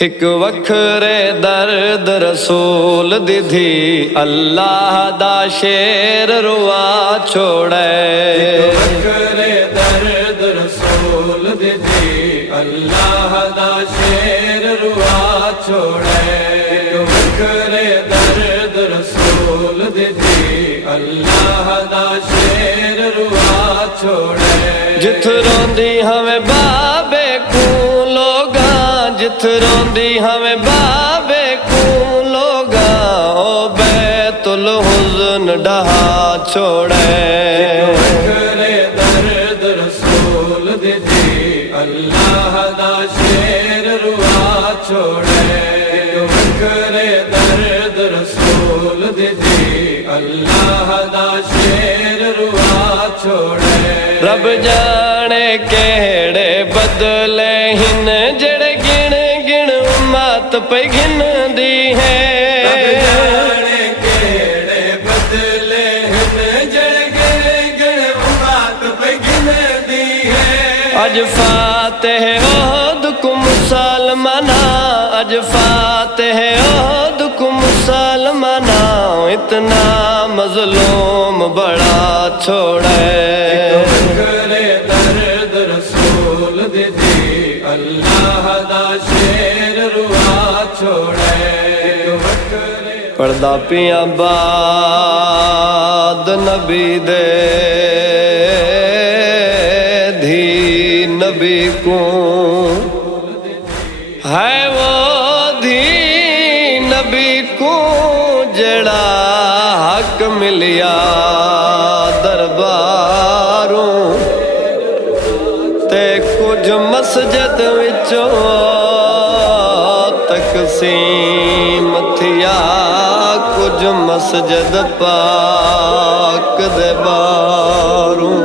एक वखरे दर्द रसूल दिधी अल्लाह दा शेर रुआ छोड़े। एक वखरे दर्द रसूल दिधी अल्लाह दा शेर रुआ छोड़े। एक वखरे दर्द रसूल दिधी अल्लाह दा शेर रुआ छोड़े। जिथ रोंदी हमें बाबे को लोगा, जिथ रोंदी हमें बाबे को लोगा, ओ बैतुल हुज़्न डहा छोड़े। वखरे दर्द रसूल दिधी अल्लाह दा शेर रुआ छोड़े। वखरे दर्द रसूल दिधी अल्लाह दा शेर रुआ छोड़े। रब जाने केड़े बदले हिन जड़े गिण गिण उम्मत पे घिन दी है। रब जाने केड़े बदले हिन जड़े गिण गिण उम्मत पे घिन दी है। अज फातिह ओहद को मुसलमाना, अज फातिह ओहद को मुसलमाना, इतना मजलूम बड़ा छोड़े। वखरे दर्द रसूल दिधी अल्लाह दा शेर रुआ छोड़े। पर्दा पिया बाद नबी दे धी नबी को है वो धी नबी को जड़ा हक मिलिया दरबारों ते कुछ मस्जिद विचों तकसीम थिया, कुछ मस्जिद पाक दे बारों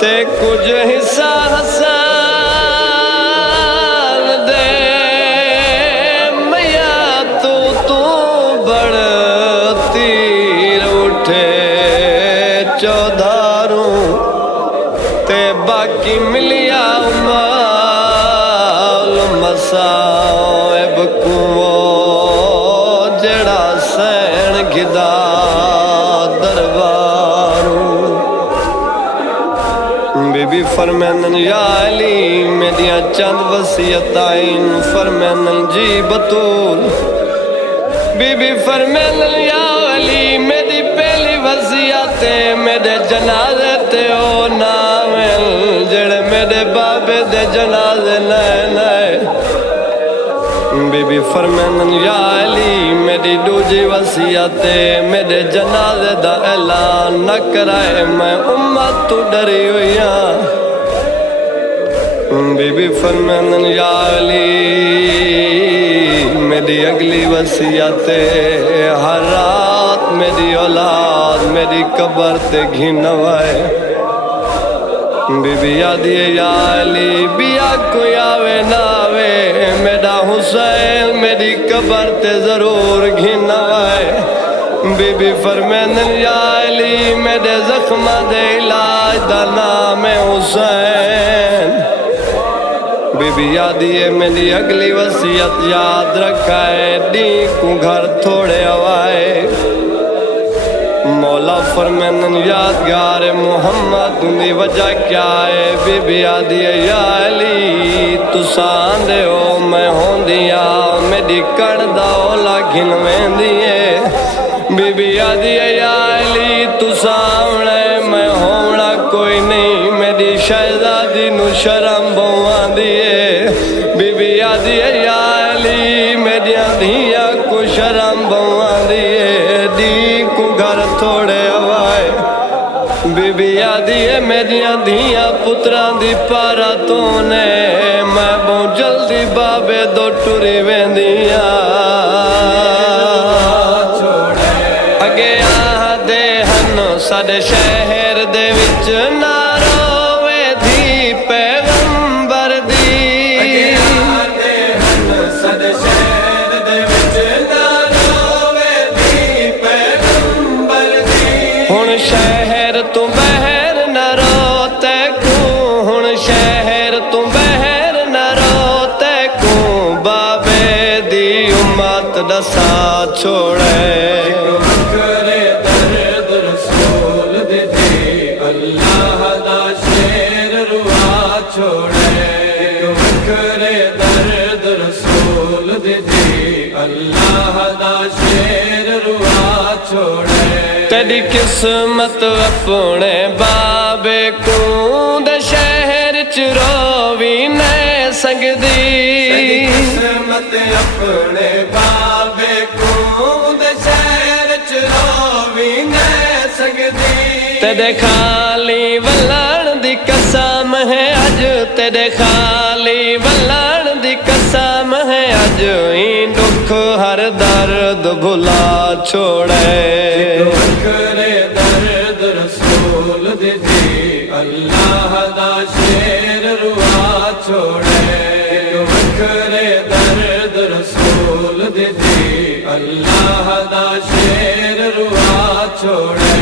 ते कुछ हिस्सा हसन दे मैया तू तू बड़ तीर उठे चौधारों ते बाकी मिलिया माल मसाइब को जड़ा सैन गिदा दरबारों। बीबी फरमानन या अली मेरिया चंद वसीयताइन फरमानन जी बतूल। बीबी फरमानन या अली मेरी पहली वसीयत मेरे जनाजे ते ओ नावेल जेड़े मेरे बाबे दे जनाजे नए नए। बीबी फरमानन या अली मेरी दूजी वसीयत मेरे जनाजे दा ऐलान न कराए, मैं उम्मत तू डरी हुई हाँ। बीबी फरमानन या अली मेरी अगली वसीयत हर रात मेरी औलाद मेरी कब्र ते घिनवाए। बीबी यादी या अली बिया कोई आवे ना आवे मेरा हुसैन मेरी कब्र ते जरूर घिनवाए। बीबी फरमानन या अली मेरे जख्मा दे इलाज दा नाम है हुसैन। बीबी यादी है मेरी अगली वसीयत याद रखा है, दी को घर थोड़े हवाए। मौला फरमानन यादगार मोहम्मद दी वजह क्या है। बीबी आदि या अली तुसा आंदे हो मैं होंदिया मेरी कण दा ओला घिन वेंदी है। बीबी आदि या अली तुसा आउणा मैं होना कोई नहीं, मेरी शहजादी नु शर्म बवांदी है। बीबी आदि या अली मेरिया धिया को शर्म बवांदी है, दी को घर थोड़े हवाए। बीबी आदि है मेरिया धिया पुत्रा दी पारा तो ने मैं बहुत जल्दी बाबे दो टुरी वेंदिया। अगे आदे हन साडे शहर दे विच ना रोवे धी पैगंबर दी। आदे हन साडे शहर दे विच ना रोवे धी पैगंबर दी। हुण शहर तू बहर न रोते को, हुण शहर तू बहर न रोते को, मौत दसा छोड़े करे दर्द रसूल दी अल्लाह दा शेर रुआ छोड़े करे दर्द रसूल दी अल्लाह दा शेर रुआ छोड़े तेरी किस्मत अपने बाबे को दे शहर च रोवी न सकदी किस्मत अपने बाबे को दे शहर च रोवी न सकदी तेरे खाली वलण दी कसम है अज तेरे खाली वलण दी कसम है अज ई दुख हर दर्द भुला छोड़े करे दर्द रसूल दी अल्लाह दा शेर रुआ छोड़े करे दर्द रसूल दी अल्लाह दा शेर रुआ छोड़े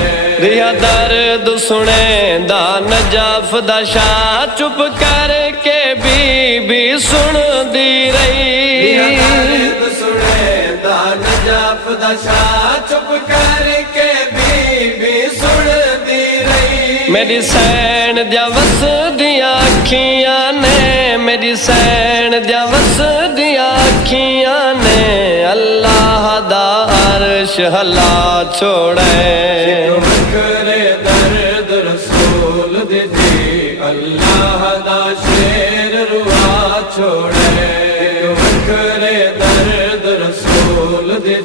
रिया दर्द सुने दा नजाफ दा शाह चुप करके बीबी सुन दी रही दर्द सुने दा नजाफ दा शाह चुप करके बीबी सुन दी रही मेरी सैन दिया वस दिया अखियां ने मेरी सैन दिया वस दिया अखियां ने अल्लाह दा अर्श हला छोड़े करे दर्द रसूल दी अल्लाह दा शेर रुआ छोड़े करे दर्द रसूल दी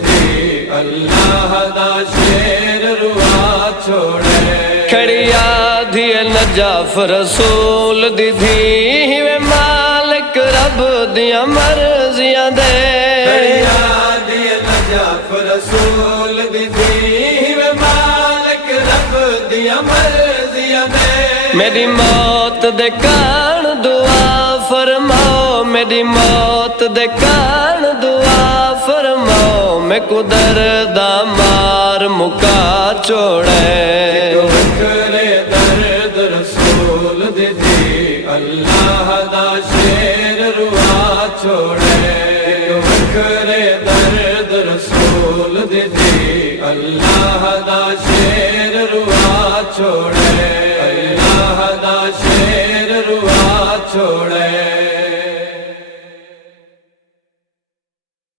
अल्लाह दा शेर रुआ छोड़े खड़िया धी नजाफ रसूल दी धी वे मालिक रब दिया मर्जियां दे नजाफ रसूल दी वे मालिक रब दिया मर्जियां दे मेरी मौत दे कान दुआ फरमाओ मेरी मौत दे कान दुआ फरमाओ मैं कुदर दा मार मुका छोड़े करे दर्द रसूल दी अल्लाह दा शेर रुआ छोड़े करे दर्द रसूल दी अल्लाह दा शेर रुआ छोड़े अल्लाह दा शेर रुआ छोड़े।